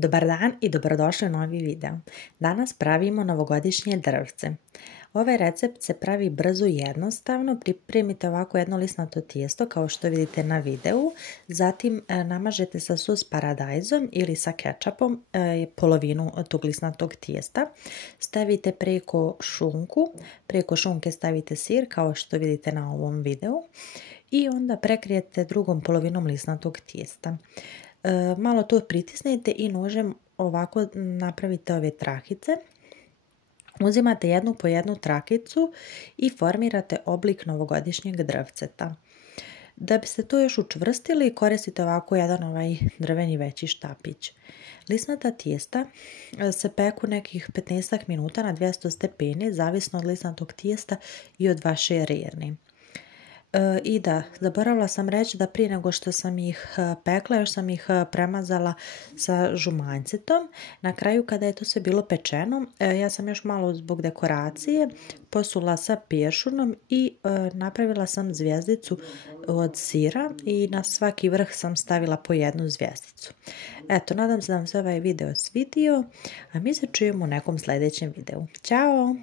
Dobar dan i dobrodošli u novi video. Danas pravimo novogodišnje drvce. Ovaj recept se pravi brzo i jednostavno. Pripremite ovako jedno lisnato tijesto kao što vidite na videu. Zatim namažete sa sos paradajzom ili sa kečapom polovinu tog lisnatog tijesta. Stavite preko šunku, preko šunke stavite sir kao što vidite na ovom videu. I onda prekrijete drugom polovinom lisnatog tijesta. Malo to pritisnite i nožem ovako napravite ove trakice. Uzimate jednu po jednu trakicu i formirate oblik novogodišnjeg drvceta. Da biste to još učvrstili, koristite ovako jedan drveni veći štapić. Lisnata tijesta se peku nekih 15 minuta na 200 stepeni, zavisno od lisnatog tijesta i od vaše rerne. I da, zaboravila sam reći da prije nego što sam ih pekla, još sam ih premazala sa žumanjcetom. Na kraju kada je to sve bilo pečeno, ja sam još malo zbog dekoracije posula sa peršunom i napravila sam zvjezdicu od sira i na svaki vrh sam stavila po jednu zvjezdicu. Eto, nadam se da vam se ovaj video svidio, a mi se čujemo u nekom sljedećem videu. Ćao!